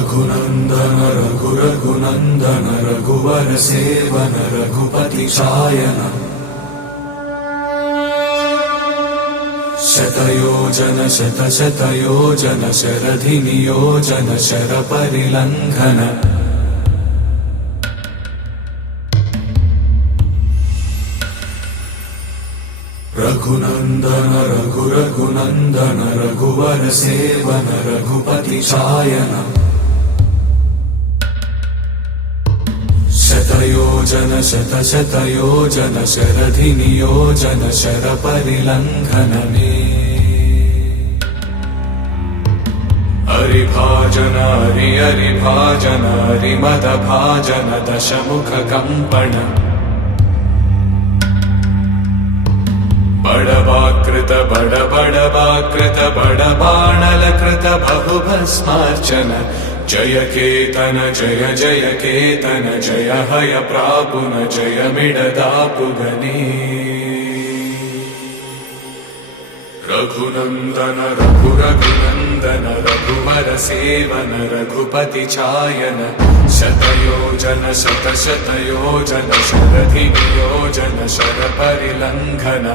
रघुनंदन रघुनंदन रघुवर सेवन रघुपति चायन शतयोजन शतशतयोजन शरधि नियोजन शर परिलंघन रघुनंदन रघुनंदन रघुवर सेवन रघुपति चायन शतयोजन शतशतयोजन शरधि नियोजन शर परिलंघन हरिभाजन हरिभाजन हरिमद भाजन दशमुख कंपन बड़वाकृत बड़बाणलकृत बहुभस्मार्चन जय केतन जय जय केतन जय हय प्रापुन जय मिडदापुगनी रघुनंदन रघुनंदन रघुवर सेवन रघुपति चायन शतयोजन शतशतयोजन शरधि नियोजन शर परिलंघन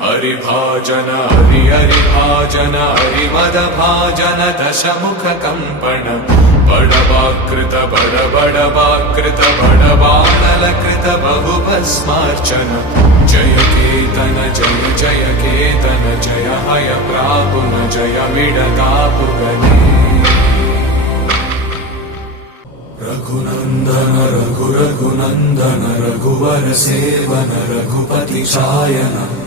हरिभाजन हरिभाजन हरिमद भाजन दशमुख कंपन बड़वाकृत बड़बाणलकृत बहुभस्मार्चन जय केतन जय जय केतन जय हय प्रापुन जय मिडदापुगनी रघुनंदन रघुनंदन रघुवर सेवन रघुपति चायन